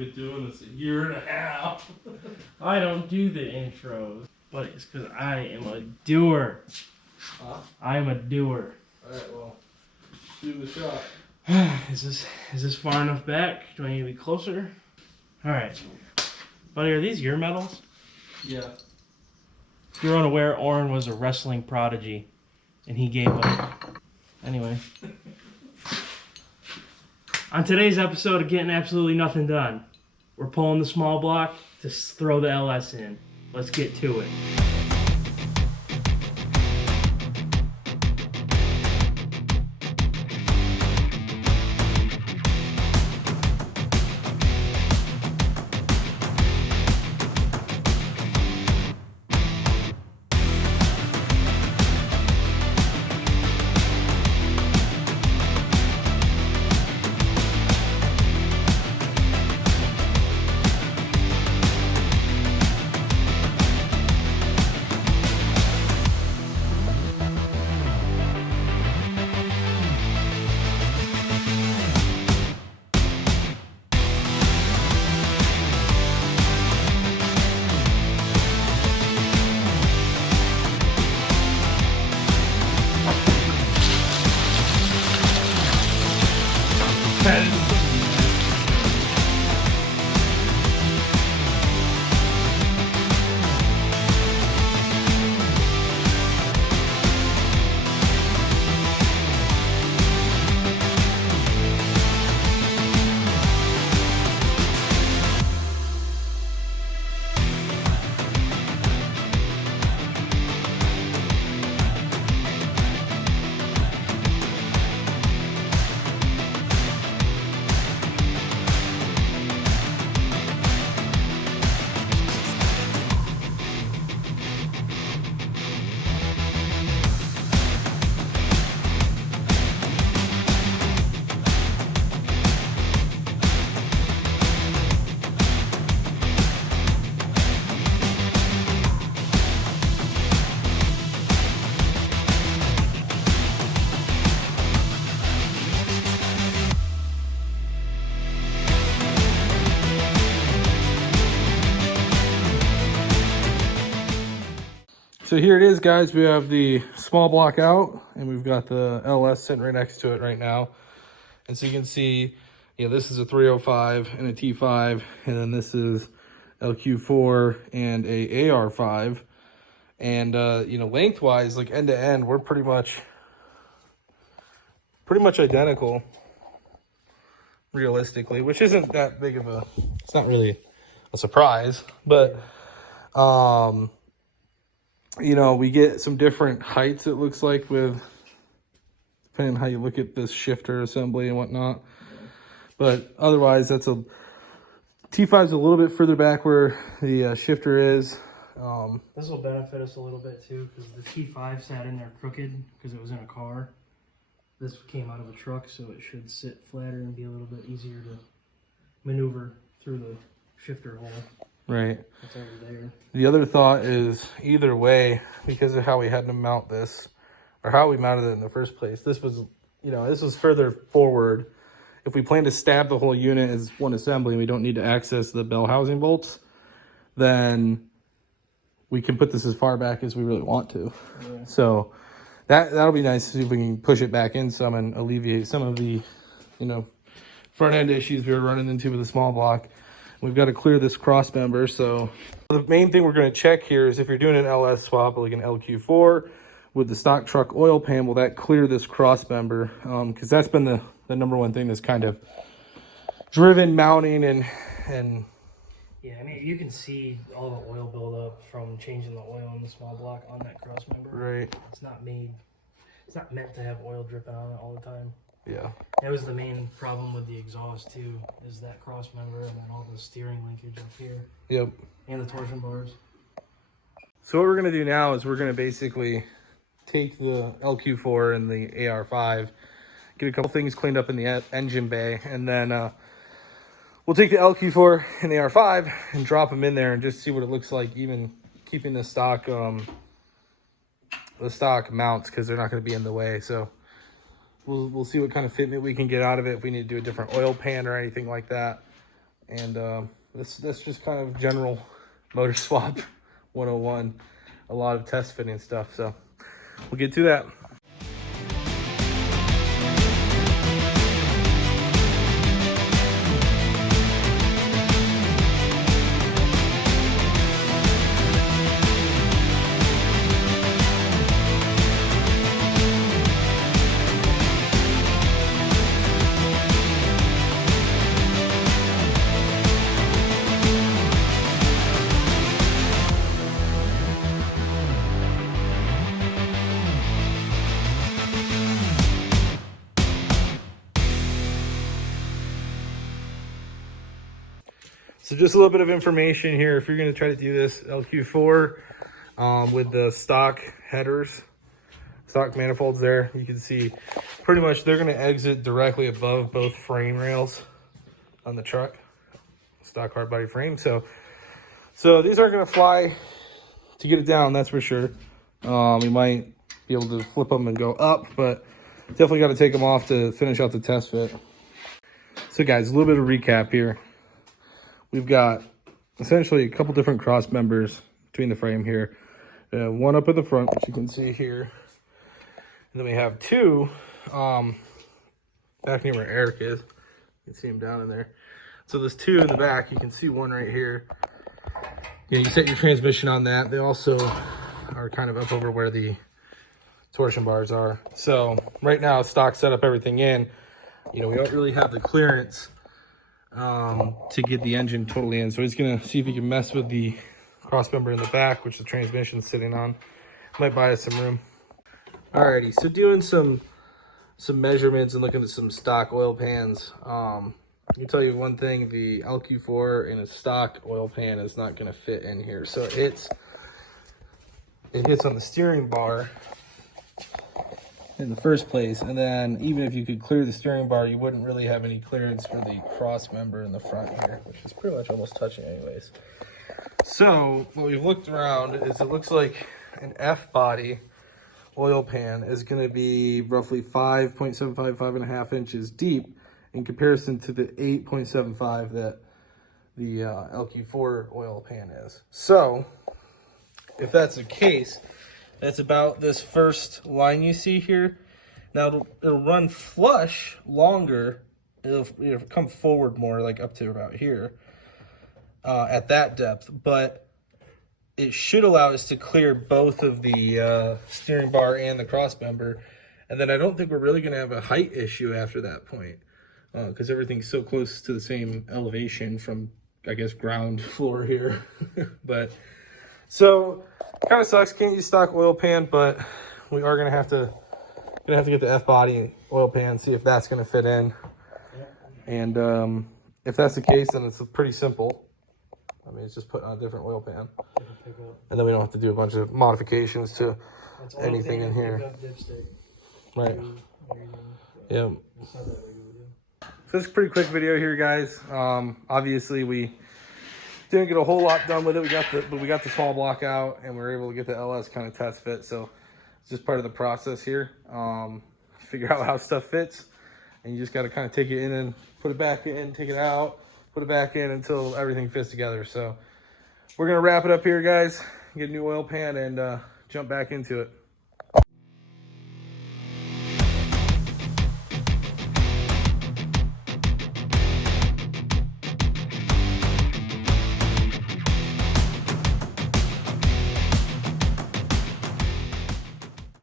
been doing this a year and a half. I don't do the intros, but it's because I am a doer. Huh? I am a doer. Alright, well, do the shot. Is this far enough back? Do I need to be closer? Alright. Buddy, are these your medals? Yeah. If you're unaware, Oren was a wrestling prodigy, and he gave up. Anyway. On today's episode of Getting Absolutely Nothing Done, we're pulling the small block to throw the LS in. Let's get to it. So here it is, guys. We have the small block out, and we've got the LS sitting right next to it right now. And so you can see, this is a 305 and a T5, and then this is LQ4 and a AR5. And lengthwise, like end to end, we're pretty much identical, realistically, which isn't that big of a. It's not really a surprise, but we get some different heights, it looks like, with depending on how you look at this shifter assembly and whatnot. But otherwise, that's a T5 is a little bit further back where the shifter is. This will benefit us a little bit too, because the T5 sat in there crooked because it was in a car. This came out of a truck, so it should sit flatter and be a little bit easier to maneuver through the shifter hole. Right. It's over there. The other thought is, either way, because of how we had to mount this, or how we mounted it in the first place, this was, this was further forward. If we plan to stab the whole unit as one assembly and we don't need to access the bell housing bolts, then we can put this as far back as we really want to. Yeah. So that'll be nice to see if we can push it back in some and alleviate some of the, front end issues we were running into with the small block. We've got to clear this cross member. So the main thing we're going to check here is if you're doing an LS swap, like an LQ4 with the stock truck oil pan, will that clear this cross member? Because that's been the number one thing that's kind of driven mounting and yeah, I mean, you can see all the oil buildup from changing the oil in the small block on that cross member. Right. It's not meant to have oil dripping on it all the time. Yeah. That was the main problem with the exhaust too, is that cross member and then all the steering linkage up here. Yep. And the torsion bars. So what we're going to do now is we're going to basically take the LQ4 and the AR5, get a couple things cleaned up in the engine bay, and then we'll take the LQ4 and the AR5 and drop them in there and just see what it looks like, even keeping the stock mounts, because they're not going to be in the way. So we'll see what kind of fitment we can get out of it, if we need to do a different oil pan or anything like that. And that's just kind of general motor swap 101, a lot of test fitting stuff. So we'll get to that. So just a little bit of information here. If you're going to try to do this LQ4 with the stock headers, stock manifolds there, you can see pretty much they're going to exit directly above both frame rails on the truck, stock hard body frame. So these aren't going to fly to get it down, that's for sure. You might be able to flip them and go up, but definitely got to take them off to finish out the test fit. So guys, a little bit of recap here. We've got essentially a couple different cross members between the frame here. One up at the front, which you can see here. And then we have two back near where Eric is. You can see him down in there. So there's two in the back. You can see one right here. You set your transmission on that. They also are kind of up over where the torsion bars are. So right now, stock set up everything in. We don't really have the clearance to get the engine totally in. So he's gonna see if he can mess with the cross member in the back, which the transmission's sitting on. Might buy us some room. Alrighty, so doing some measurements and looking at some stock oil pans. I can tell you one thing, the LQ4 in a stock oil pan is not gonna fit in here. So it hits on the steering bar in the first place, and then even if you could clear the steering bar, you wouldn't really have any clearance for the cross member in the front here, which is pretty much almost touching anyways. So what we've looked around is it looks like an F body oil pan is going to be roughly 5.75, 5.5 inches deep in comparison to the 8.75 that the LQ4 oil pan is. So if that's the case, that's about this first line you see here. Now it'll run flush longer. It'll come forward more, like up to about here at that depth. But it should allow us to clear both of the steering bar and the cross member. And then I don't think we're really going to have a height issue after that point because everything's so close to the same elevation from, I guess, ground floor here. But so kind of sucks, can't use stock oil pan, but we are gonna have to get the F body oil pan, see if that's gonna fit in. And if that's the case, then it's pretty simple. I mean, it's just putting on a different oil pan, and then we don't have to do a bunch of modifications to anything in here. Right. Yeah. So it's a pretty quick video here, guys. Obviously we didn't get a whole lot done with it. We got the small block out, and we were able to get the LS kind of test fit. So it's just part of the process here. Figure out how stuff fits, and you just got to kind of take it in and put it back in, take it out, put it back in until everything fits together. So we're gonna wrap it up here, guys. Get a new oil pan and jump back into it.